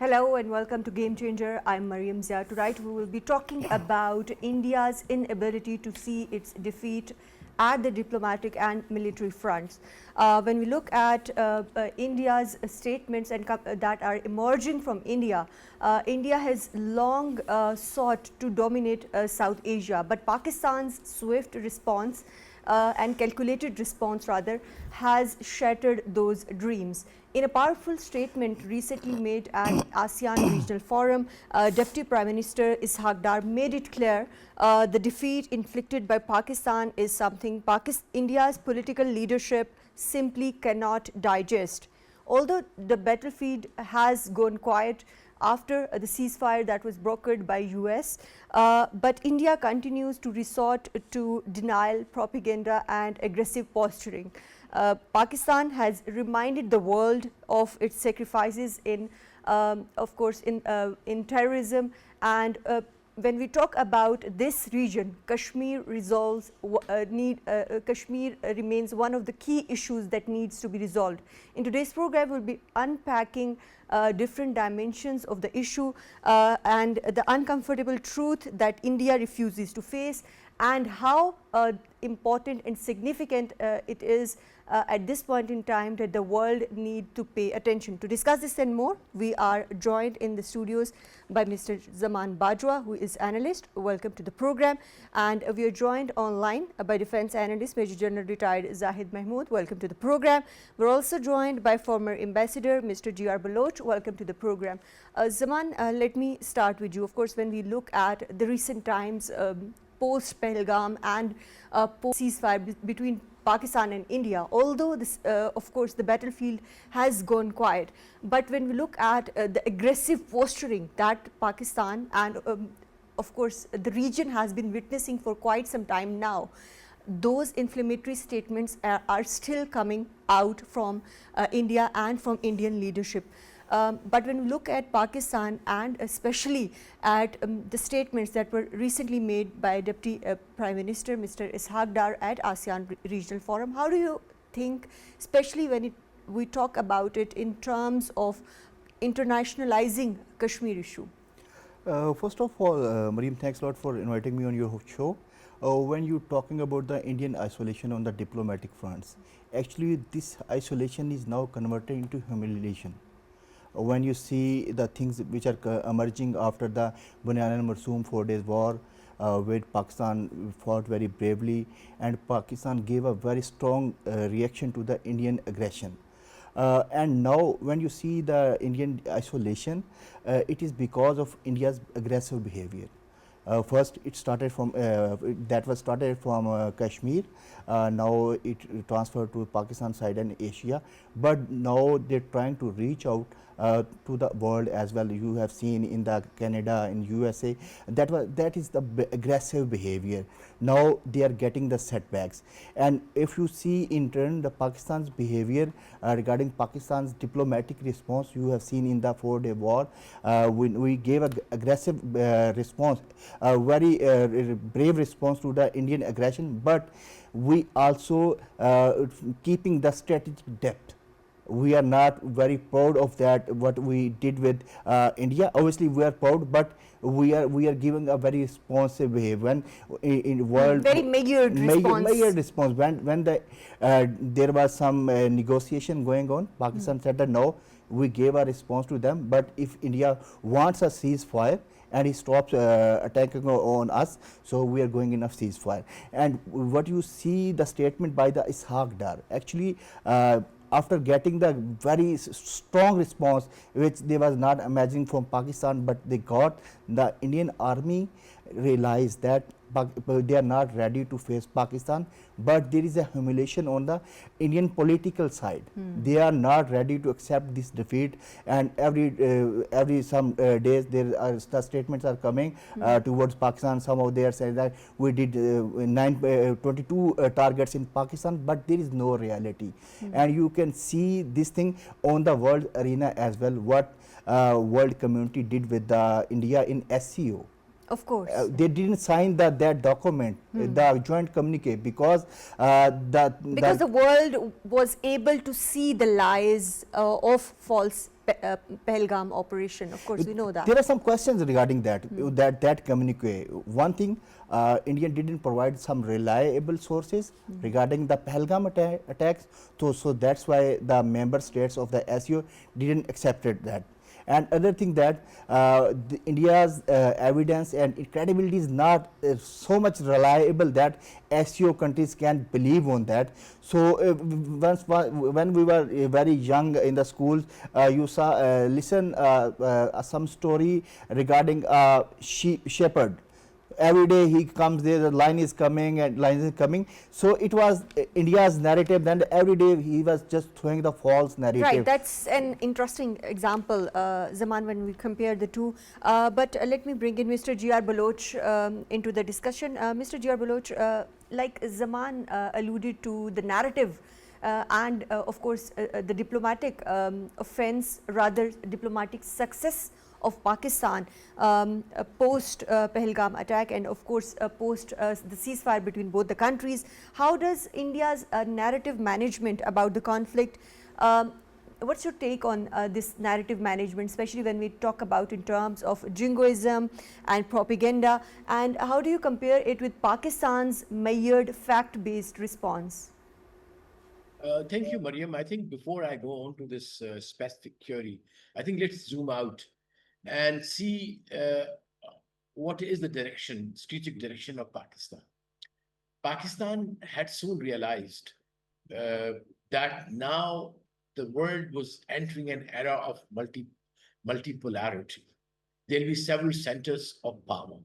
Hello and welcome to Game Changer. I'm Maryam Zia. Tonight we will be talking about India's inability to see its defeat at the diplomatic and military fronts. When we look at India's statements and that are emerging from India, India has long sought to dominate South Asia, but Pakistan's swift response and calculated response rather has shattered those dreams. In a powerful statement recently made at ASEAN Regional Forum, Deputy Prime Minister Ishaq Dar made it clear the defeat inflicted by Pakistan is something India's political leadership simply cannot digest. Although the battlefield has gone quiet after the ceasefire that was brokered by US, but India continues to resort to denial, propaganda and aggressive posturing. Pakistan has reminded the world of its sacrifices in, of course, in terrorism, and when we talk about this region, Kashmir Kashmir remains one of the key issues that needs to be resolved. In today's program, we'll be unpacking different dimensions of the issue and the uncomfortable truth that India refuses to face, and how important and significant it is at this point in time that the world need to pay attention. To discuss this and more, we are joined in the studios by Mr. Zaman Bajwa, who is analyst. Welcome to the program. And we are joined online by defense analyst Major General retired Zahid Mehmood. Welcome to the program. We're also joined by former ambassador Mr. Baluch. Welcome to the program. Zaman, let me start with you. Of course, when we look at the recent times post Pahalgam and post ceasefire between Pakistan and India, although this, of course, the battlefield has gone quiet, but when we look at the aggressive posturing that Pakistan and of course the region has been witnessing for quite some time now, those inflammatory statements are still coming out from India and from Indian leadership. But when we look at Pakistan and especially at the statements that were recently made by Deputy Prime Minister Mr. Ishaq Dar at ASEAN Regional Forum, how do you think, especially when we talk about it in terms of internationalizing Kashmir issue? First of all, Maryam, thanks a lot for inviting me on your show. When you're talking about the Indian isolation on the diplomatic fronts, actually this isolation is now converted into humiliation. When you see the things which are emerging after the Banyan and Marsoom 4 days war, where Pakistan fought very bravely and Pakistan gave a very strong reaction to the Indian aggression. And now when you see the Indian isolation, it is because of India's aggressive behavior. First it started from Kashmir, now it transferred to Pakistan side and Asia, but now they're trying to reach out to the world as well. You have seen in the Canada, in USA, that is the aggressive behavior. Now they are getting the setbacks, and if you see in turn the Pakistan's behavior regarding Pakistan's diplomatic response, you have seen in the 4-day war, we gave an aggressive response, a very brave response to the Indian aggression, but we also keeping the strategic depth. We are not very proud of that, what we did with India. Obviously we are proud, but we are giving a very responsive behavior when in world very measured response. When there was some negotiation going on, Pakistan said that no, we gave a response to them, but if India wants a ceasefire and he stops attacking on us, so we are going in a ceasefire. And what you see the statement by the Ishaq Dar, actually after getting the very strong response which they was not imagining from Pakistan, but they got, the Indian army realized that they are not ready to face Pakistan, but there is a humiliation on the Indian political side. They are not ready to accept this defeat, and every some days there are the statements are coming towards Pakistan. Some of they are saying that we did 22 targets in Pakistan, but there is no reality. And you can see this thing on the world arena as well, what world community did with India in SCO. Of course. They didn't sign that document, the joint communique, because the world was able to see the lies of false Pahalgam operation. Of course, we know that. There are some questions regarding that communique. One thing, India didn't provide some reliable sources regarding the Pahalgam attacks, so that's why the member states of the SEO didn't accepted that. And other thing that India's evidence and credibility is not so much reliable that SEO countries can believe on that. So when we were very young in the schools, you saw listen some story regarding shepherd. Every day he comes there, the line is coming and line is coming. So it was India's narrative. Then every day he was just throwing the false narrative. Right, that's an interesting example, Zaman, when we compare the two. But let me bring in Mr. G.R. Baluch into the discussion. Mr. G.R. Baluch, like Zaman alluded to the narrative and of course the diplomatic offense, rather diplomatic success of Pakistan post Pahalgam attack, and of course post the ceasefire between both the countries. How does India's narrative management about the conflict, what's your take on this narrative management, especially when we talk about in terms of jingoism and propaganda, and how do you compare it with Pakistan's measured fact-based response? Thank you, Maryam. I think before I go on to this specific query, I think let's zoom out and see what is the direction, strategic direction of Pakistan. Pakistan had soon realized that now the world was entering an era of multipolarity. There'll be several centers of power.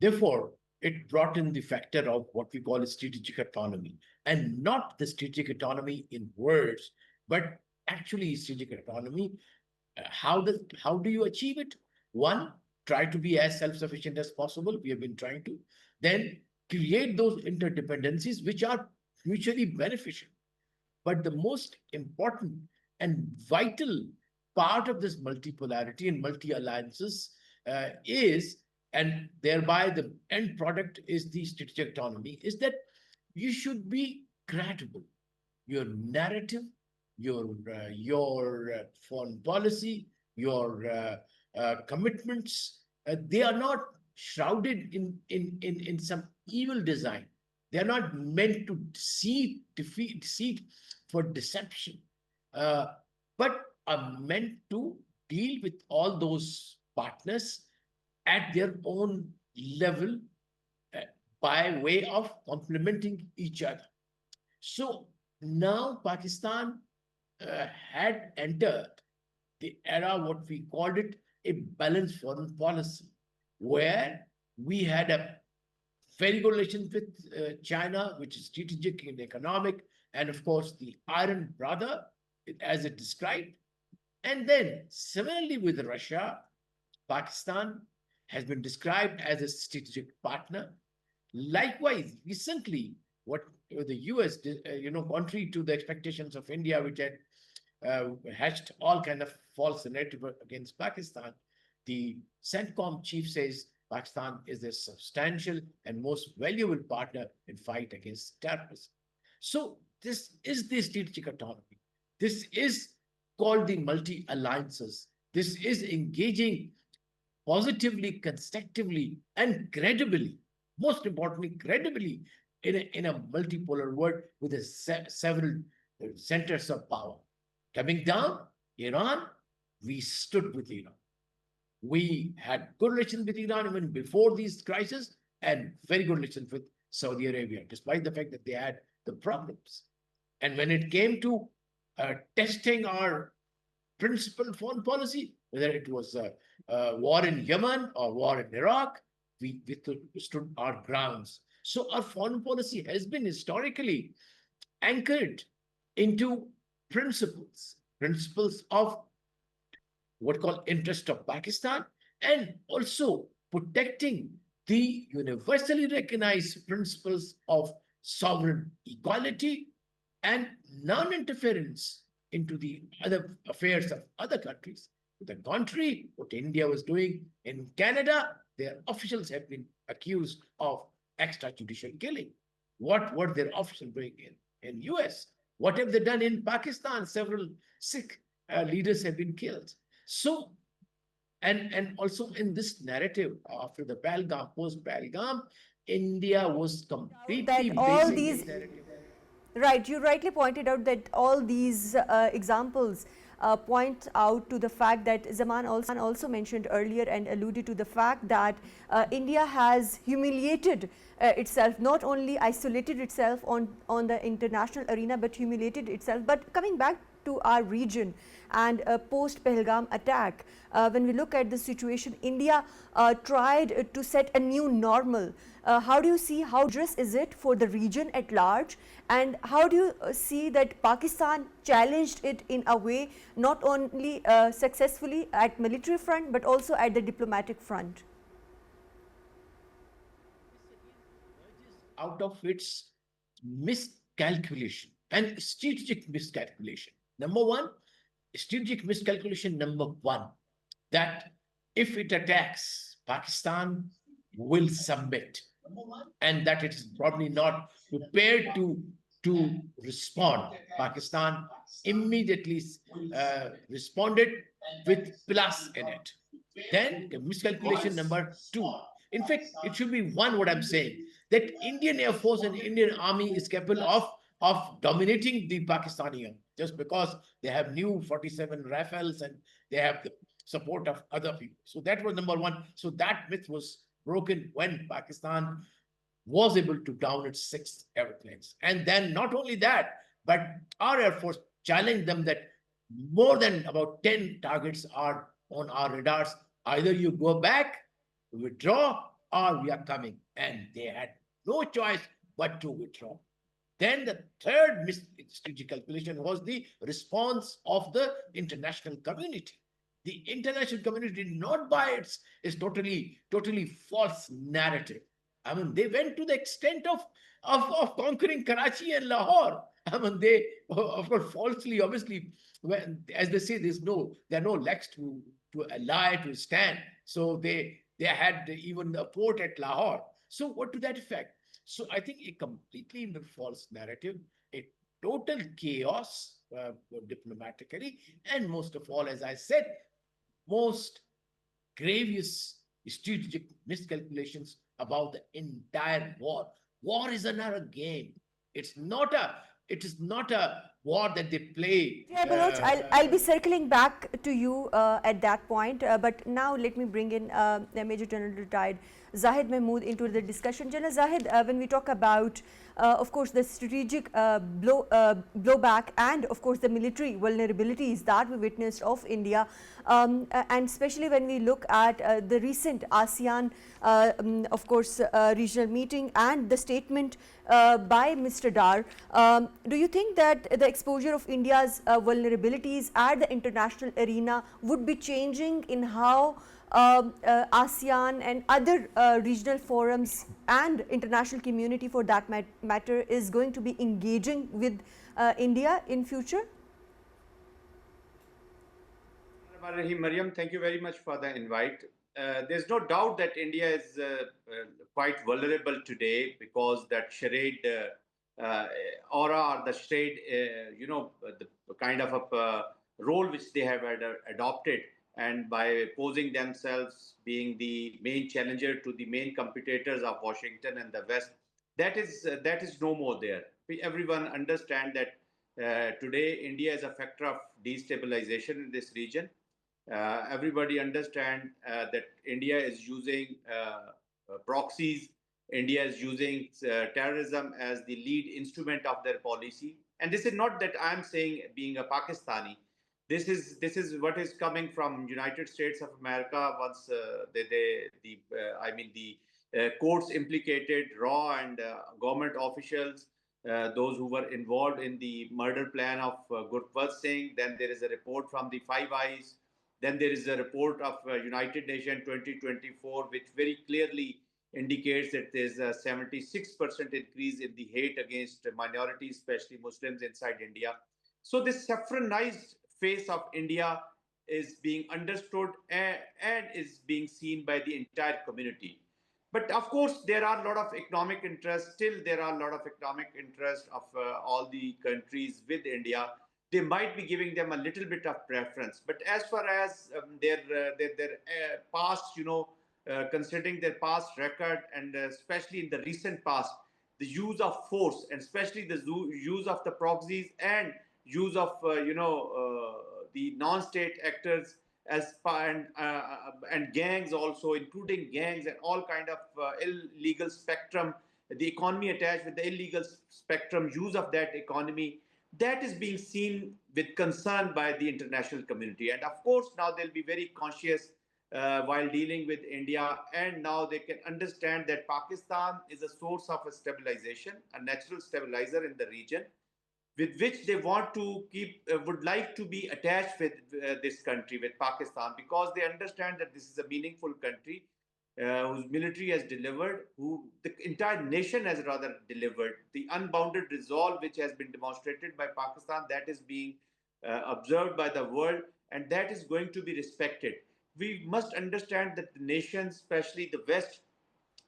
Therefore, it brought in the factor of what we call a strategic autonomy, and not the strategic autonomy in words, but actually strategic autonomy. How do you achieve it? One, try to be as self-sufficient as possible. We have been trying to. Then create those interdependencies which are mutually beneficial. But the most important and vital part of this multipolarity and multi-alliances is, and thereby the end product is the strategic autonomy, is that you should be credible. Your narrative, your foreign policy, your commitments, they are not shrouded in some evil design. They are not meant to deceit for deception, but are meant to deal with all those partners at their own level by way of complementing each other. So now Pakistan had entered the era, what we called it, a balanced foreign policy, where we had a very good relation with China, which is strategic and economic, and of course the iron brother, as it described. And then similarly with Russia, Pakistan has been described as a strategic partner. Likewise, recently, what the US did, contrary to the expectations of India, which had hatched all kind of false narrative against Pakistan, the CENTCOM chief says Pakistan is a substantial and most valuable partner in fight against terrorism. So this is the strategic autonomy. This is called the multi-alliances. This is engaging positively, constructively, and credibly, most importantly, credibly, in a multipolar world with several centers of power. Coming down, Iran, we stood with Iran. We had good relations with Iran even before these crises, and very good relations with Saudi Arabia, despite the fact that they had the problems. And when it came to testing our principled foreign policy, whether it was war in Yemen or war in Iraq, we stood our grounds. So our foreign policy has been historically anchored into principles of what called interest of Pakistan, and also protecting the universally recognized principles of sovereign equality and non-interference into the other affairs of other countries. To the contrary, what India was doing in Canada, their officials have been accused of extrajudicial killing. What were their officials doing in US? What have they done in Pakistan? Several Sikh leaders have been killed. So, and also in this narrative after the Pahalgam, post Pahalgam, India was completely That all basing these its narrative. Right, you rightly pointed out that all these examples point out to the fact that Zaman also mentioned earlier and alluded to the fact that India has humiliated itself, not only isolated itself on the international arena, but humiliated itself. But coming back to our region and post Pahalgam attack, when we look at the situation, India tried to set a new normal. How do you see, how dangerous is it for the region at large, and how do you see that Pakistan challenged it in a way, not only successfully at military front but also at the diplomatic front? Out of its miscalculation and strategic miscalculation. Number one, strategic miscalculation number one, that if it attacks, Pakistan will submit, and that it is probably not prepared to respond. Pakistan immediately responded with plus in it. Then miscalculation number two. In fact, it should be one. What I'm saying, that Indian Air Force and Indian Army is capable of dominating the Pakistani army just because they have new 47 Rifles and they have the support of other people. So that was number one. So that myth was broken when Pakistan was able to down its six airplanes. And then not only that, but our Air Force challenged them that more than about 10 targets are on our radars. Either you go back, withdraw, or we are coming. And they had no choice but to withdraw. Then the third strategic calculation was the response of the international community. The international community did not buy its totally false narrative. I mean, they went to the extent of conquering Karachi and Lahore. I mean, they, of course, falsely, obviously, when, as they say, there are no legs to lie, to stand. So they had even a port at Lahore. So what to that effect? So I think a completely false narrative, a total chaos diplomatically, and most of all, as I said, most grievous strategic miscalculations about the entire war. War is another game. It is not a war that they play. Yeah, Baluch, I'll be circling back to you at that point, but now let me bring in Major General retired Zahid Mehmood into the discussion. General Zahid, when we talk about, of course, the strategic blowback and, of course, the military vulnerabilities that we witnessed of India, and especially when we look at the recent ASEAN, of course, regional meeting and the statement by Mr. Dar, do you think that the exposure of India's vulnerabilities at the international arena would be changing in how ASEAN and other regional forums and international community for that matter is going to be engaging with India in future? Maryam, thank you very much for the invite. There's no doubt that India is quite vulnerable today because that charade aura or the charade, the kind of a role which they have adopted, and by posing themselves being the main challenger to the main competitors of Washington and the West, that is no more there. Everyone understand that today India is a factor of destabilization in this region. Everybody understand that India is using proxies. India is using terrorism as the lead instrument of their policy. And this is not that I'm saying being a Pakistani. This is what is coming from United States of America. Once the courts implicated raw and government officials, those who were involved in the murder plan of Gurprat Singh. Then there is a report from the Five Eyes. Then there is a report of United Nations 2024, which very clearly indicates that there's a 76% increase in the hate against minorities, especially Muslims inside India. So this saffronized face of India is being understood and is being seen by the entire community. But of course, there are a lot of economic interests. Still, there are a lot of economic interests of all the countries with India. they might be giving them a little bit of preference. But as far as their past, considering their past record, and especially in the recent past, the use of force, and especially the use of the proxies and use of the non-state actors and gangs also, including gangs and all kind of illegal spectrum, the economy attached with the illegal spectrum, use of that economy, that is being seen with concern by the international community. And of course, now they'll be very conscious while dealing with India. And now they can understand that Pakistan is a source of a stabilization, a natural stabilizer in the region, with which they want to keep, would like to be attached with this country, with Pakistan, because they understand that this is a meaningful country whose military has delivered, who the entire nation has rather delivered. The unbounded resolve which has been demonstrated by Pakistan, that is being observed by the world, and that is going to be respected. We must understand that the nations, especially the West,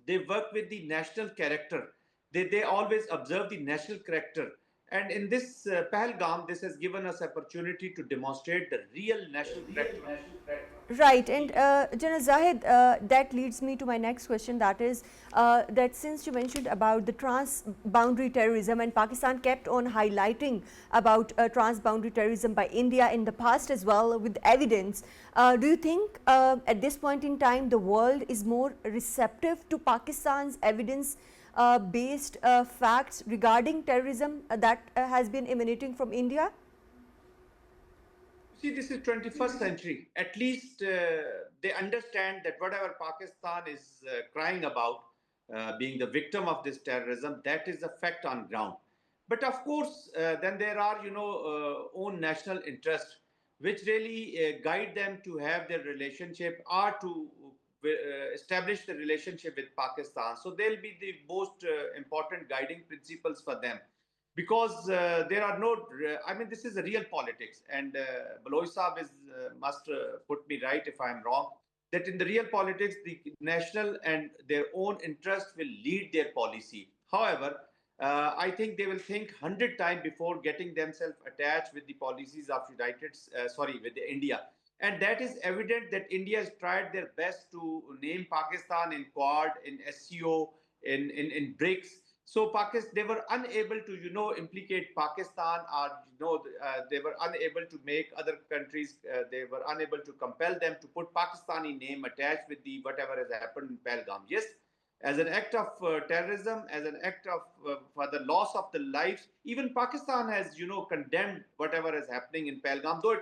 they work with the national character. They always observe the national character. And in this Pahalgam, this has given us opportunity to demonstrate the real national character. Right, and Jana Zahid, that leads me to my next question, that is that since you mentioned about the trans-boundary terrorism, and Pakistan kept on highlighting about trans-boundary terrorism by India in the past as well with evidence, do you think at this point in time the world is more receptive to Pakistan's evidence based facts regarding terrorism that has been emanating from India? See, this is 21st century. At least they understand that whatever Pakistan is crying about, being the victim of this terrorism, that is a fact on ground. But of course, then there are, own national interests, which really guide them to have their relationship or to establish the relationship with Pakistan. So they'll be the most important guiding principles for them, because there are no, I mean, this is a real politics, and Baluch Saab must put me right if I'm wrong, that in the real politics, the national and their own interest will lead their policy. However, I think they will think 100 times before getting themselves attached with the policies of with the India. And that is evident that India has tried their best to name Pakistan in Quad, in SCO, in BRICS. So Pakistan, they were unable to, implicate Pakistan, or they were unable to make other countries. They were unable to compel them to put Pakistani name attached with the whatever has happened in Pahalgam. Yes, as an act of terrorism, as an act of for the loss of the lives, even Pakistan has condemned whatever is happening in Pahalgam. Though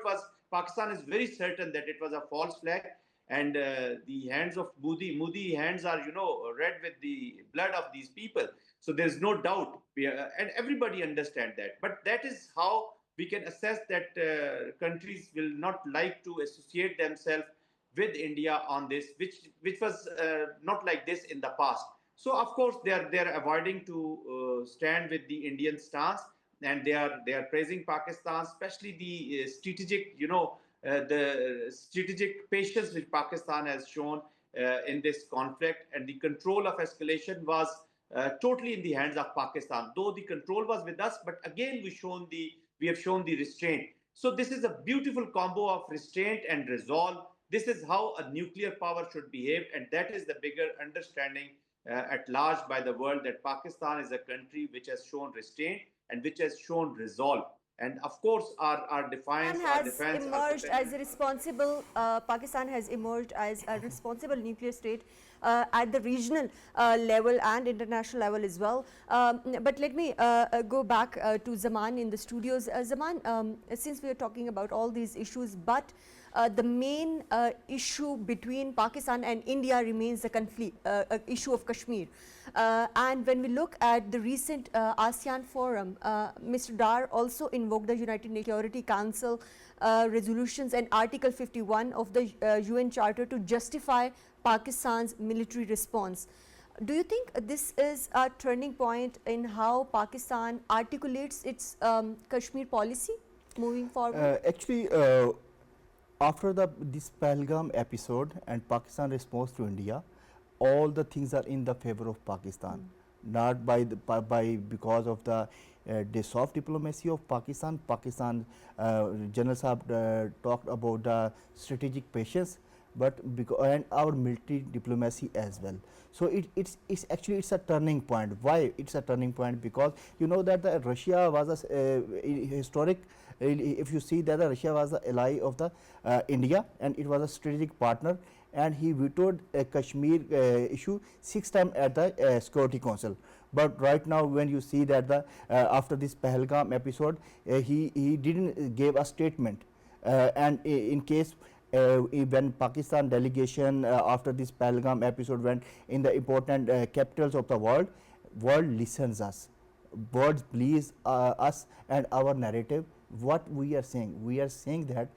Pakistan is very certain that it was a false flag, and the hands of Modi hands are red with the blood of these people. So there's no doubt, and everybody understands that. But that is how we can assess that countries will not like to associate themselves with India on this, which was not like this in the past. So of course they're avoiding to stand with the Indian stance, and they are praising Pakistan, especially the strategic the strategic patience which Pakistan has shown in this conflict, and the control of escalation was totally in the hands of Pakistan. Though the control was with us, but again we have shown the restraint. So this is a beautiful combo of restraint and resolve. This is how a nuclear power should behave, and that is the bigger understanding at large by the world, that Pakistan is a country which has shown restraint and which has shown resolve. And of course, our defense Has emerged as a responsible. Pakistan has emerged as a responsible nuclear state at the regional level and international level as well. But let me go back to Zaman in the studios. Zaman, since we are talking about all these issues, but the main issue between Pakistan and India remains the conflict issue of Kashmir. And when we look at the recent ASEAN forum, Mr. Dar also invoked the United Nations Security Council resolutions and Article 51 of the UN Charter to justify Pakistan's military response. Do you think this is a turning point in how Pakistan articulates its Kashmir policy moving forward? Actually, after this Pahalgam episode and Pakistan response to India, all the things are in the favor of Pakistan, not because of the the soft diplomacy of Pakistan. Pakistan General Saab talked about the strategic patience, but and our military diplomacy as well. So it's actually it's a turning point. Why it's a turning point? Because you know that the Russia was a historic. If you see that Russia was the ally of the India, and it was a strategic partner, and he vetoed a Kashmir issue 6 times at the Security Council. But right now, when you see that the after this Pahalgam episode, he didn't give a statement, and in case when Pakistan delegation after this Pahalgam episode went in the important capitals of the world listens us. World believes us and our narrative. What we are saying that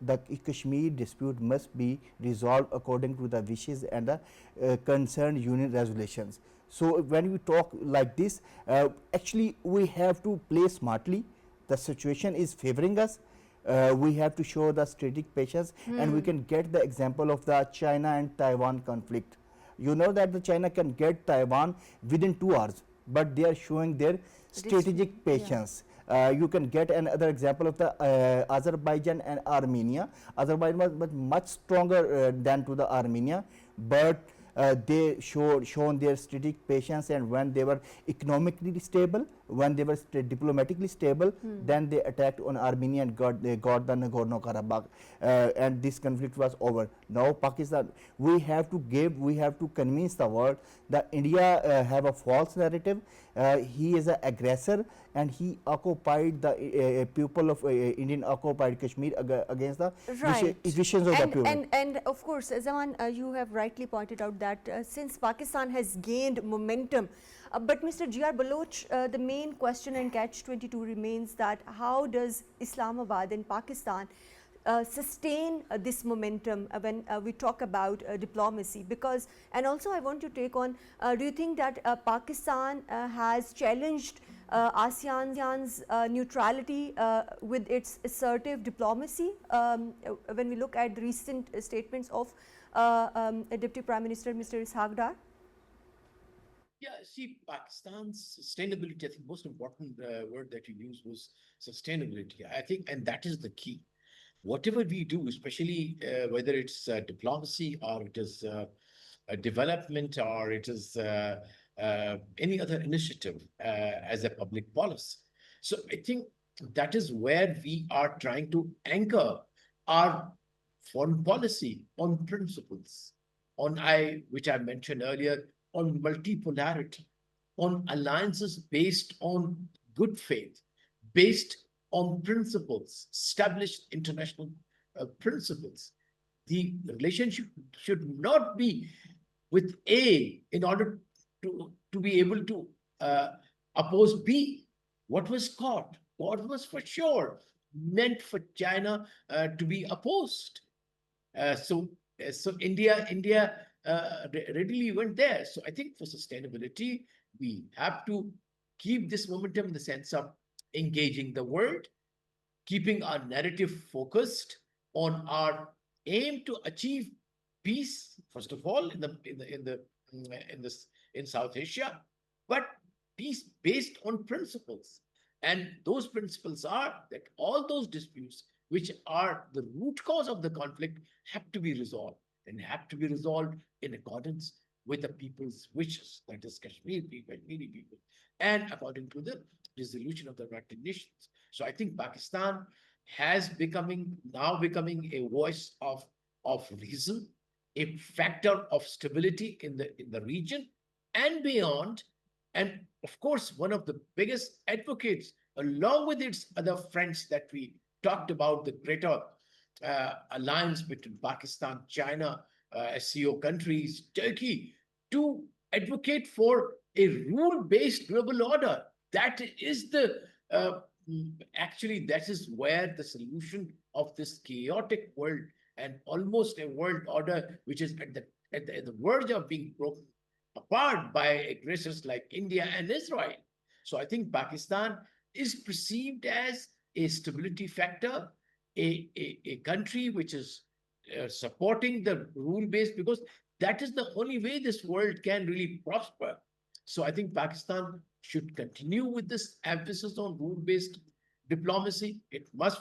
the Kashmir dispute must be resolved according to the wishes and the concerned union resolutions. So when we talk like this, actually we have to play smartly. The situation is favoring us. We have to show the strategic patience, and we can get the example of the China and Taiwan conflict. You know that the China can get Taiwan within 2 hours, but they are showing their strategic patience. You can get another example of the Azerbaijan and Armenia. Azerbaijan was much stronger than to the Armenia, but they shown their strategic patience, and when they were economically stable, when they were diplomatically stable, then they attacked on Armenia and they got the Nagorno-Karabakh, and this conflict was over. Now Pakistan, we have to convince the world that India have a false narrative. He is an aggressor, and he occupied the people of Indian occupied Kashmir against the visions of the people. And of course, Zaman, you have rightly pointed out that since Pakistan has gained momentum, but Mr. G.R. Baluch, the main question and catch-22 remains that how does Islamabad and Pakistan sustain this momentum when we talk about diplomacy? Because, and also I want to take on, do you think that Pakistan has challenged ASEAN's neutrality with its assertive diplomacy? When we look at the recent statements of Deputy Prime Minister Mr. Ishaq Dar? Yeah, see, Pakistan's sustainability, I think most important word that you used was sustainability. I think, and that is the key. Whatever we do, especially whether it's diplomacy or it is development or it is any other initiative as a public policy. So I think that is where we are trying to anchor our foreign policy on principles, which I mentioned earlier, on multipolarity, on alliances based on good faith, based on principles, established international principles. The relationship should not be with A in order to be able to oppose B. What was caught, what was for sure meant for China to be opposed. So India readily went there. So I think for sustainability, we have to keep this momentum in the sense of engaging the world, keeping our narrative focused on our aim to achieve peace, first of all, in South Asia, but peace based on principles. And those principles are that all those disputes, which are the root cause of the conflict, have to be resolved, and have to be resolved in accordance with the people's wishes, that is Kashmir people, Kashmiri people, and according to the resolution of the United Nations. So I think Pakistan has now becoming a voice of reason, a factor of stability in the region and beyond. And of course, one of the biggest advocates, along with its other friends that we talked about, the greater alliance between Pakistan, China, SCO countries, Turkey, to advocate for a rule-based global order. That is actually, that is where the solution of this chaotic world and almost a world order which is at the verge of being broken apart by aggressors like India and Israel. So I think Pakistan is perceived as a stability factor, a country which is supporting the rule-based, because that is the only way this world can really prosper. So I think Pakistan should continue with this emphasis on rule-based diplomacy. It must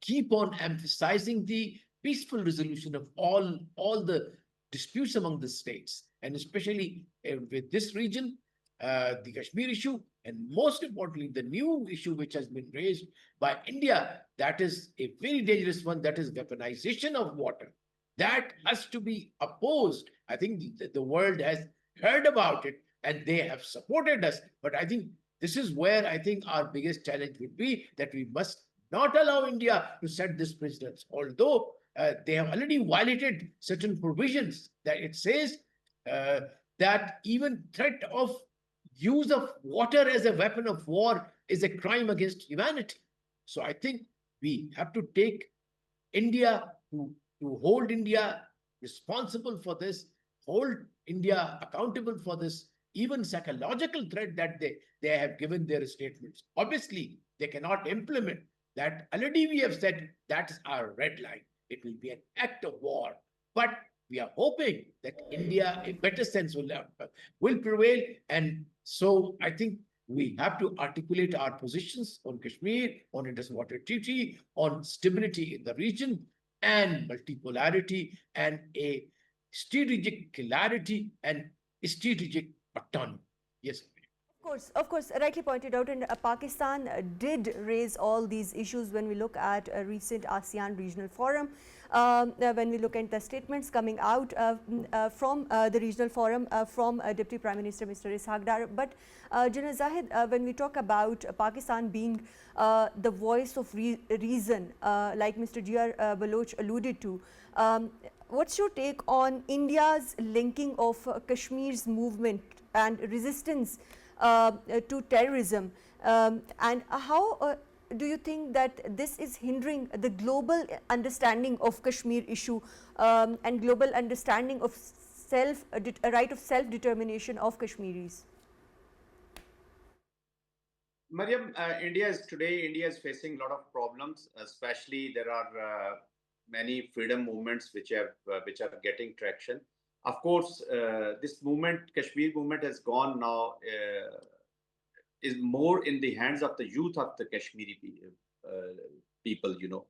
keep on emphasizing the peaceful resolution of all the disputes among the states, and especially with this region, the Kashmir issue, and most importantly, the new issue which has been raised by India, that is a very dangerous one, that is weaponization of water. That has to be opposed. I think the world has heard about it and they have supported us. But I think this is where I think our biggest challenge would be, that we must not allow India to set this precedence. Although they have already violated certain provisions, that it says uh, that even threat of use of water as a weapon of war is a crime against humanity. So I think we have to take India to hold India responsible for this, hold India accountable for this, even psychological threat that they have given their statements. Obviously, they cannot implement that. Already we have said that's our red line. It will be an act of war. But we are hoping that India, a better sense will prevail. And so I think we have to articulate our positions on Kashmir, on Indus Water Treaty, on stability in the region, and multipolarity, and a strategic clarity and strategic autonomy. Yes. Of course, rightly pointed out, and Pakistan did raise all these issues when we look at a recent ASEAN regional forum. When we look at the statements coming out from the regional forum from Deputy Prime Minister Mr. Ishaq Dar. But General Zahid, when we talk about Pakistan being the voice of reason, like Mr. Jia Baluch alluded to, what's your take on India's linking of Kashmir's movement and resistance to terrorism, and how do you think that this is hindering the global understanding of Kashmir issue and global understanding of right of self-determination of Kashmiris? Maryam, India is facing a lot of problems. Especially, there are many freedom movements which are getting traction. Of course, this movement, Kashmir movement, has gone now, is more in the hands of the youth of the Kashmiri people, you know.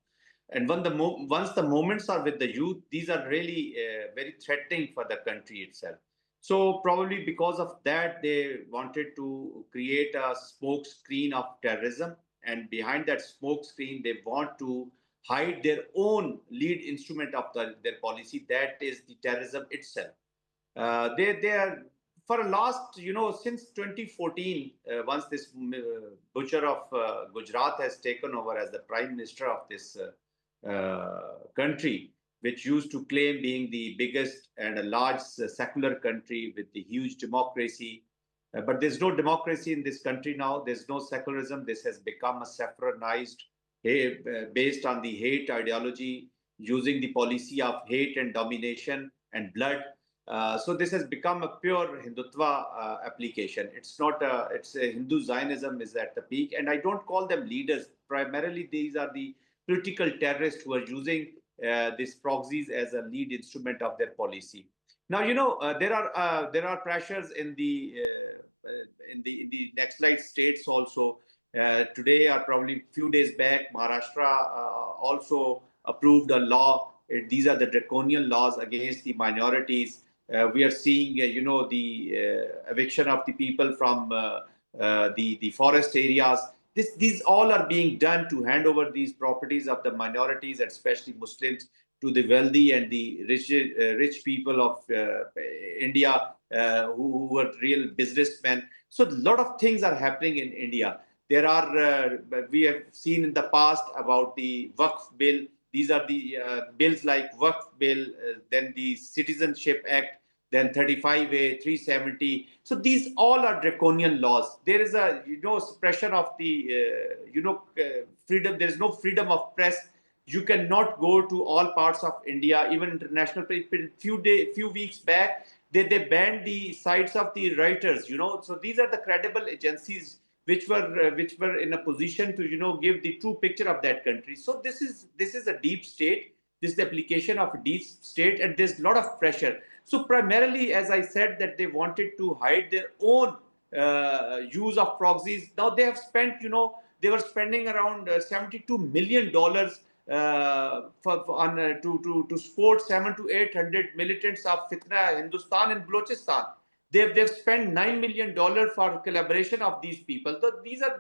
And once the moments are with the youth, these are really very threatening for the country itself. So probably because of that, they wanted to create a smoke screen of terrorism. And behind that smoke screen, they want to hide their own lead instrument of their policy, that is the terrorism itself. They are, for a last, you know, since 2014, once this butcher of Gujarat has taken over as the prime minister of this country, which used to claim being the biggest and a large secular country with the huge democracy. But there's no democracy in this country now. There's no secularism. This has become a saffronized, based on the hate ideology, using the policy of hate and domination and blood. So this has become a pure Hindutva application. It's not it's a Hindu Zionism is at the peak. And I don't call them leaders. Primarily, these are the political terrorists who are using these proxies as a lead instrument of their policy. Now, you know, there are pressures in the next slide states also. Today, or probably a few days back, Maharashtra also approved a law. These are the draconian laws against the minorities. We are seeing, you know, the eviction of the people from the forest areas. These all are being done to hand over these properties of the minorities, and especially Muslims, to the wealthy and the rich people of India who are real businessmen. So a lot of things are happening in India. There are, we have seen in the past about the Waqf bill. These are the bills like Waqf bill, then the Citizenship Act, then 35A, 370. So these all are draconian laws. There is a, you know, suppression of the, freedom. There is no freedom of press. You cannot go to all parts of India, even international. Few weeks back, they banned the sites of the writers, you know. So these are the credible agencies which were in a position to, you know, give the true picture of that country. So this is a deep state This is the application of a deep state, and there's a lot of pressure. So primarily, as I said, that they wanted to hide their own use of proxies. Now they have spent, they were spending around $72 million to support 700 to 800 militants of Fitna Hindustan and Balochistan. They've spent $9 million for collaboration of these people. So these are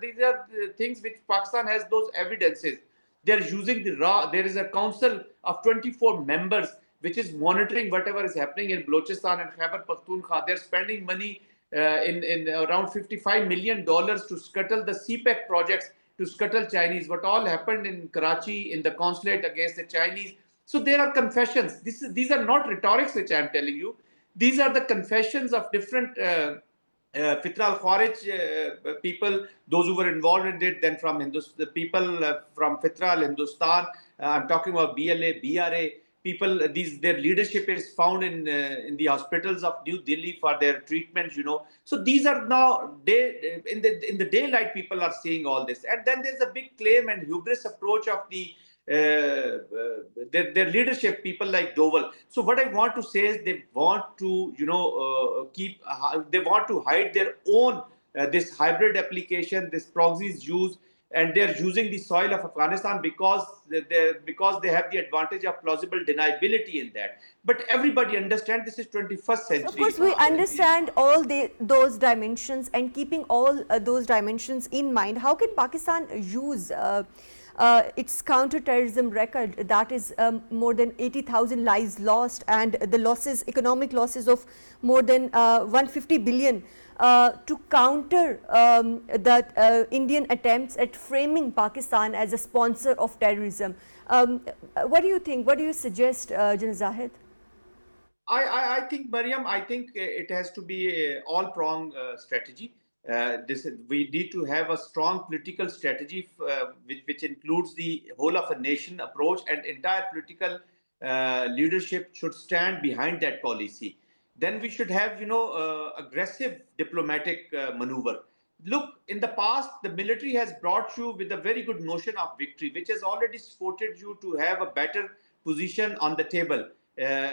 things which Pakistan has those evidences. They're using the raw. There is a council of 24 members which is monitoring whatever is happening in Balochistan and Khyber Pakhtunkhwa. They're spending money in around $55 million to scuttle the CPEC projects, to scuttle Chinese. What all happened in Karachi in the consulate against the Chinese. So there are confessions. These are not rhetorics which I am telling you. These are the confessions of different Fitra al-Khawarij people, those who were involved in it, then from the people from Fitra al-Hindustan, I'm talking about BLA, BRA, people, their leadership is found in the hospitals of New Delhi for their treatment, So these are now, in the daylight, people are seeing all this. And then there's a big claim and hubris approach of their leadership, people like Doval. So what I want to say is they want to, they want to hide their own, this hybrid application, this proxies use, and they're using the soil of Afghanistan because they have the advantage of plausible deniability in that. But everybody understands this is 21st century. Of course, we understand all those dimensions, and keeping all those dimensions in mind, how can Pakistan use its counter-terrorism record, that is more than 80,000 lives lost, and the economic losses of more than 150 billion, to counter the Indian attempts at framing Pakistan as a sponsor of terrorism? What do you think? What do you suggest, General Zahid? I think, Maryam, I think it has to be an all-pronged strategy. We need to have a strong political strategy which includes the whole of a nation approach, and entire political leadership should stand behind that policy. Then we should have, aggressive diplomatic maneuver. Look, in the past, the military has brought you with a very good notion of victory, which has already supported you to have a better position on the table.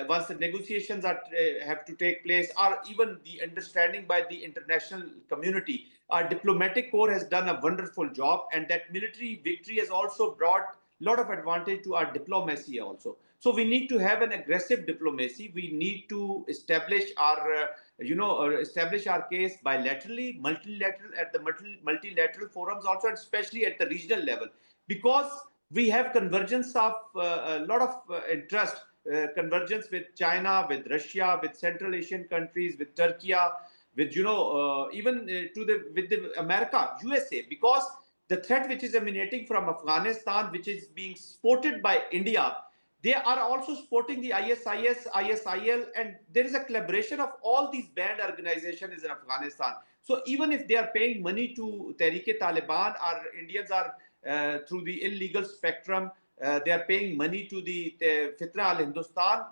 Once the negotiations have to take place, or even the understanding by the international community, our diplomatic corps has done a wonderful job, and that military victory has also brought a lot of advantage to our diplomacy also. So we need to have an aggressive diplomacy. We need to establish our case bilaterally, multilateral, at the multilateral forums also, and especially at the regional level, because we have convergence of a lot of interest. Convergence with China, with Russia, with Central Asian countries, with Turkey, with even with the America, USA, because the threat which is emanating from Afghanistan, which is being supported by India, they are also supporting the ISIS, ISIL, and there is a collaboration of all these banned organizations in Afghanistan. So even if they are paying money to Tehreek-e-Taliban, our Indians are through the illegal spectrum. They are paying money to the Fitra al-Hindustan.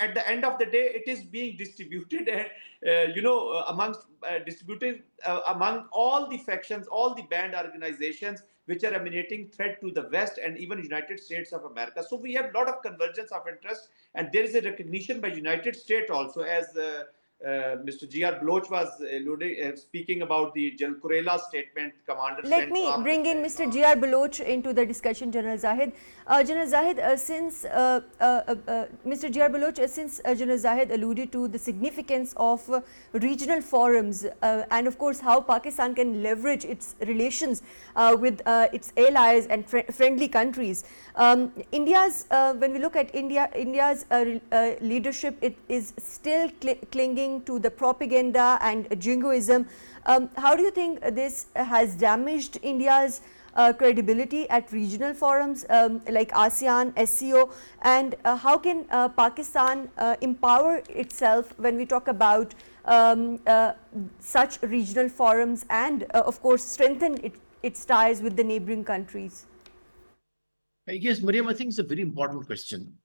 At the end of the day, it is being distributed, distributed among all the factions, all the banned organizations which are emanating threat to the West and even United States of America. So we have a lot of convergence of interest, and there is a recognition by United States also, as Mr. G.R. Baluch was speaking about the General Kurela's statement, Commander. Let me bring in Mr. G.R. Baluch into the discussion, General Zahid. General Zahid, since Mr. G.R. Baluch, since General Zahid alluded to the significance of regional forums and of course how Pakistan can leverage its relations with its allies and friendly countries. When we look at India's leadership, it is still clinging to the propaganda and jingoism. How do you think this has damaged India's credibility at regional forums like ASEAN, SCO, and how can Pakistan empower itself when we talk about such regional forums and of course strengthen its ties with the neighboring countries? Yes, Maryam, I think it's a very important question.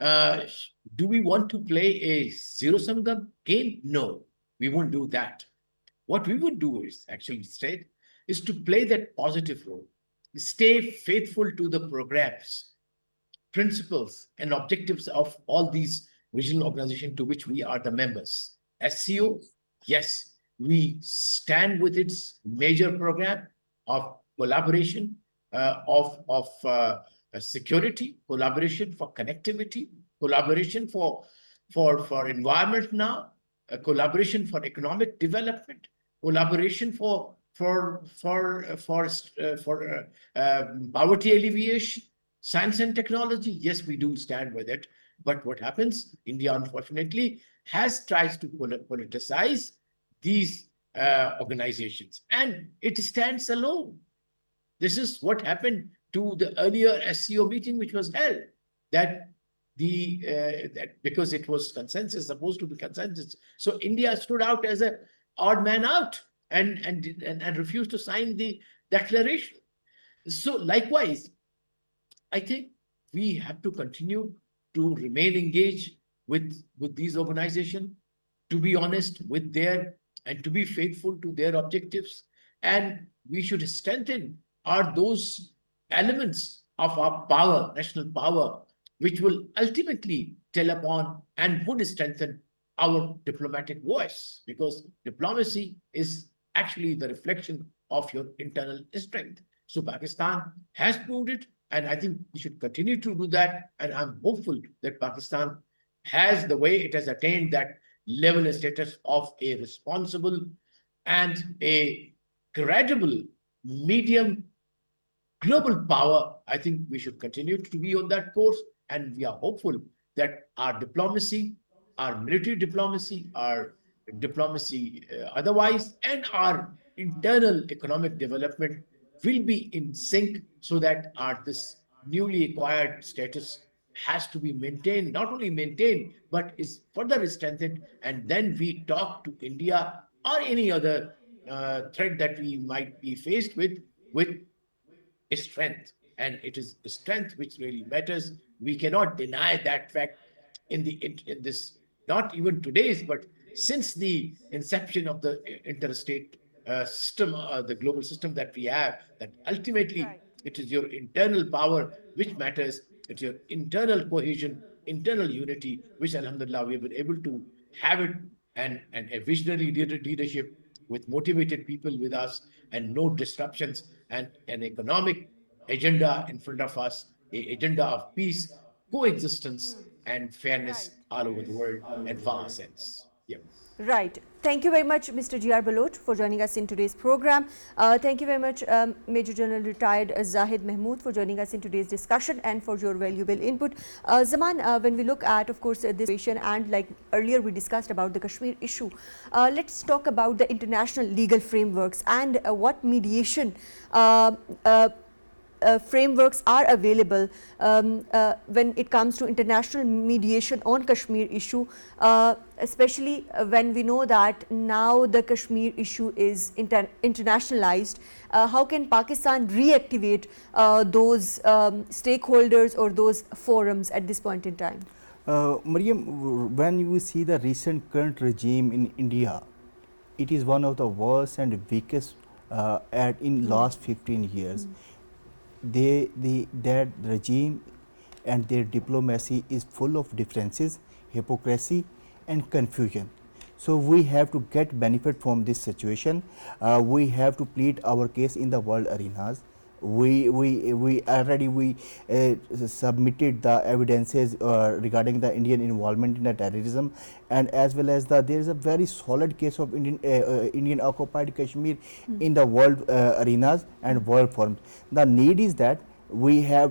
Do we want to play a zero-sum game? No, we won't do that. What we would do is, actually instead, is to play that positive role. Stay faithful to the programs. principles and objectives of all these regional organizations to which we are the members. SCO, yes, we stand with its major program of collaboration, of security, collaboration for connectivity, collaboration for environment now, collaboration for economic development, collaboration for poverty alleviation, science and technology. Yes, we do stand with it. But what happens? India, unfortunately, has tries to politicize these organizations, and it stands alone. This is what happened to the earlier SCO meeting, which was held. That that because it was consensus, supposed to be consensus. So India stood out as a odd man out and refused to sign the declaration. So likewise, I think we have to continue to remain engaged with these organizations, to be honest with their and to be faithful to their objectives. And we should strengthen those elements of our power, national power, which will ultimately tell upon and would strengthen our diplomatic voice, because diplomacy is actually the reflection of your internal strength. So Pakistan has proved it, and I think we should continue to do that. And I'm hopeful that Pakistan has, the way it has attained that level and status of a responsible and a credible medium global power, I think we should continue to be on that course. And we are hopeful that our diplomacy, our military diplomacy, our diplomacy otherwise, and our internal economic development will be in sync, so that this newly acquired status has to be maintained, not only maintained, but is further strengthened. And then we talk to India or any other threat that we might be faced with strength. And it is strength which really matters. We cannot deny that fact in this, not even today's, but since the inception of the interstate system, the global system that we have, that ultimately it is your internal power which matters. It's your internal cohesion, internal unity, which alhamdulillah we have been able to have it, and a visionary leadership with motivated people with us, and no disruptions, and an economic agenda in front of us, an agenda of peace, coexistence, and fairness all over the world, and for our sense. Yeah. Right. Thank you very much, Mr. G.R. Baluch, for joining us in today's program. Thank you very much, Major General Retired Zahid Mehmood, for joining us in today's discussion and for your valuable input. Zaman, when we look at, of course, this situation, and like earlier we discussed about the Kashmir issue, let's talk about the international legal frameworks and what mediation frameworks are available when it comes to international mediation on Kashmir issue, especially when we know that now the Kashmir issue is internationalized. How can Pakistan reactivate those stakeholders or those forums at this point in time? Maryam, when you see the recent current regime in India, it is one of the worst and weakest in last 15 years. That regime and their diplomacy is full of differences, hypocrisy and confusion. So we have to get benefit from this situation. We have to plead our case in the world arenas. We already submitted the evidences regarding the Indian involvement in the terrorism, and as well as there is a very solid case of Indian occupied Kashmir in the world arenas and world forums. The need is that we are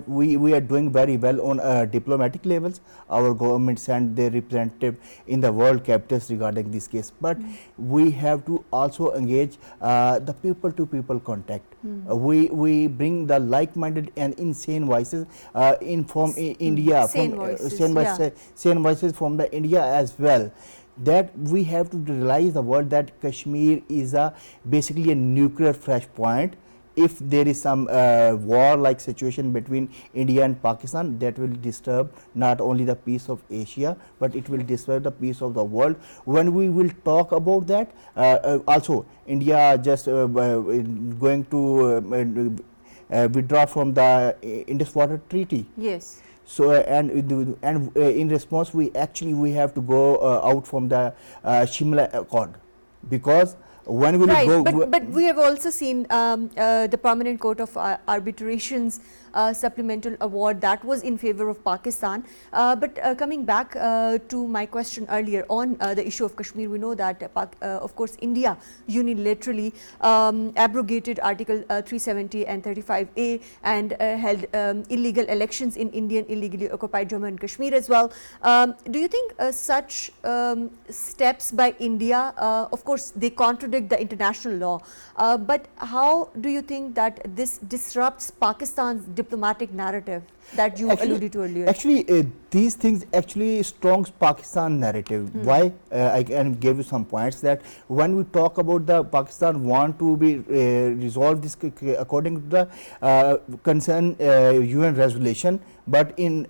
doing very well on diplomatic levels. Our government sent their representative in the world capitals regarding this case, but we have to also engage the people to people contact. We bring the like-minded and insane voices from India, sane voices from the India as well. That we have to realize the world that Kashmir is basically a nuclear flash point. If there is some war-like situation between India and Pakistan, that will disturb not only the peace of Asia, but it will disturb the peace of the world. When we will talk about that, also India just going to withdraw from the Indus Water Treaty. Yes. So in response, we have to go out from the Shimla Accord, because when will Right, go? but we have also seen the Permanent Court of Arbitration's supplemental award that was in favor of Pakistan. But coming back to my question earlier on the issue of Kashmir, we know that of course India unilaterally abrogated Article 370 and 35A and held illegal elections in Indian illegally occupied Jammu and Kashmir as well. Do you think such steps by India, of course they contradict the international law, but how do you think that this disrupts Pakistan's diplomatic narrative that you alluded to earlier? Actually, these things actually strong Pakistan narrative. Why? I can give you some points that when we talk about the Pakistan want to be resolve this according to the concern UN resolution, but in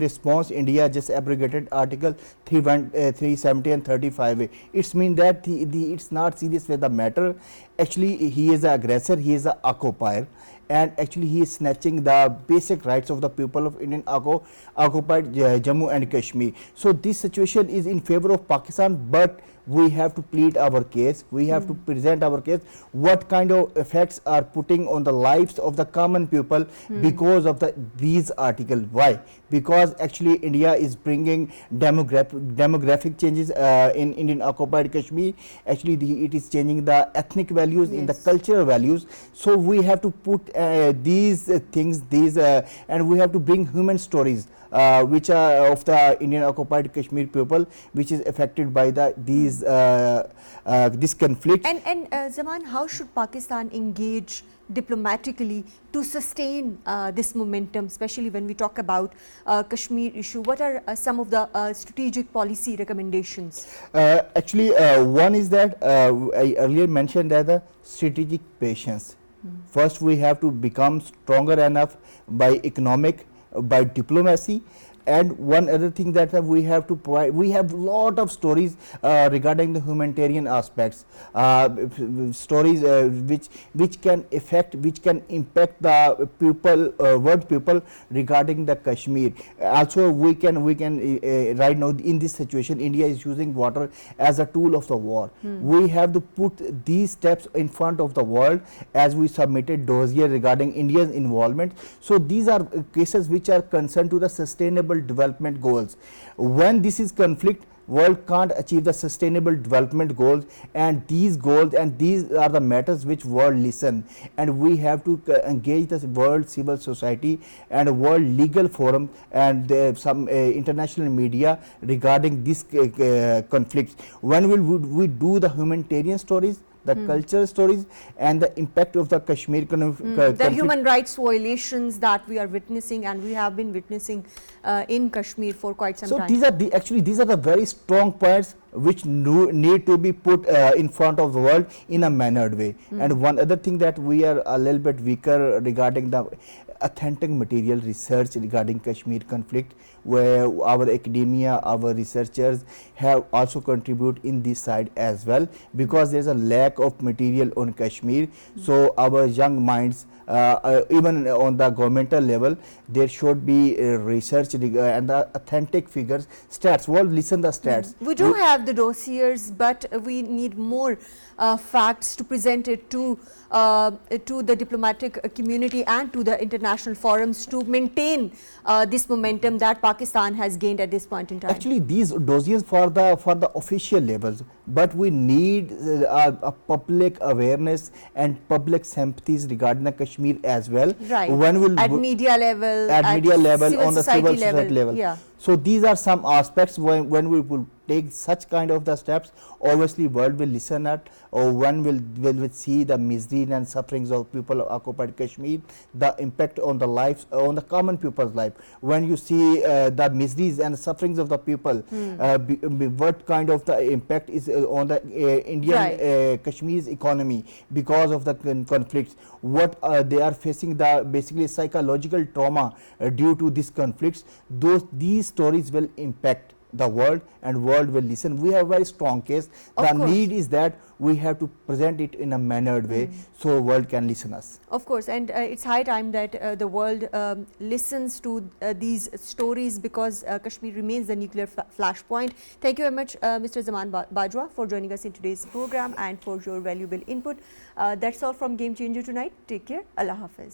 response, India just abrogated Article 370 and 35A. It's mean that it's not serious with the matter. Actually, he is the aggressor. He is the occupier. And actually he is snatching the basic rights of the people of Indian occupied Jammu and Kashmir. So this situation is in favor of Pakistan, but we have to plead our case, we have to present our case, what kind of effects are putting on the lives of the common people because of these articles. Why? Because actually India is bringing demographic changes in Indian occupied Kashmir. Actually it is changing the ethnic values, in the cultural values. So we have to put these things, and we have to bring human stories which are of the Indian occupied Kashmir people, which is affected by this conflict. And Zaman, how should Pakistan engage diplomatically to sustain this momentum, especially when we talk about Kashmir issue? What are some of the strategic policy recommendations? Actually, one is that I earlier mentioned that the strategic patience. First, we have to become stronger enough by economic, by diplomacy. And one other thing that we have to provide, we have lot of stories regarding the humanitarian aspects, stories which can impact the people, world people regarding the Kashmir. Also we can right now in this situation, India is using water as a tool of the war. We have to put these steps in front of the world as we submitted dossier regarding India's involvement. So these are cases which are concerned to the sustainable development goals. When this is conflict, world can't achieve the sustainable development goals, and these are the matters which world listen, and we have to engage the world civil society and world legal forum and some international media regarding this conflicts. When will we do the humanitarian stories, the cultural stories, and the impact of the Kashmir conflict. The human rights violations that we are witnessing, and we have been witnessing in Kashmir for quite some time. So these are the very strong points which need to be put in front of the world in a mannered way. And one other thing that we are a little bit weaker regarding the authentic material research regarding Kashmir conflict, where our academia, our researchers have also contribute in this side as well, because there is a lack of material on Kashmir. So our young minds, even on the governmental level, there should be research and the authentic figures, stats. World listen the stats. We do have the dossiers, but we need more facts to present it to the diplomatic community and to the international forums to maintain this momentum that Pakistan has gained at this point in time. Actually, these dossiers for the official levels, but we need a public awareness and public sympathies regarding the Kashmir as well. Right. When will at media level, on the civil society level. Yeah. So these are some aspects when we will take such kind of the steps, obviously world will listen at, or one will see the misery and sufferings of people of occupied Kashmir, the impact on the lives, on the common people's life. When you see the miseries and sufferings of the people, what kind of the impact is on the Indian Kashmir's economy because of the conflicts, what they are facing, the basically psychological trauma due to these conflicts, these stories will impact the world, and world will listen. We have a very strong case. Of The course. need is that we have to present it in a mannered way so world can listen us. Of course, and it's high time that the world listens to these stories, because Kashmir remains the nuclear flashpoint. Thank you very much, Mr. Zaman Bajwa, for joining us in today's program and for your valuable input. That's all from Game Changer tonight. Take care. Allah Hafiz.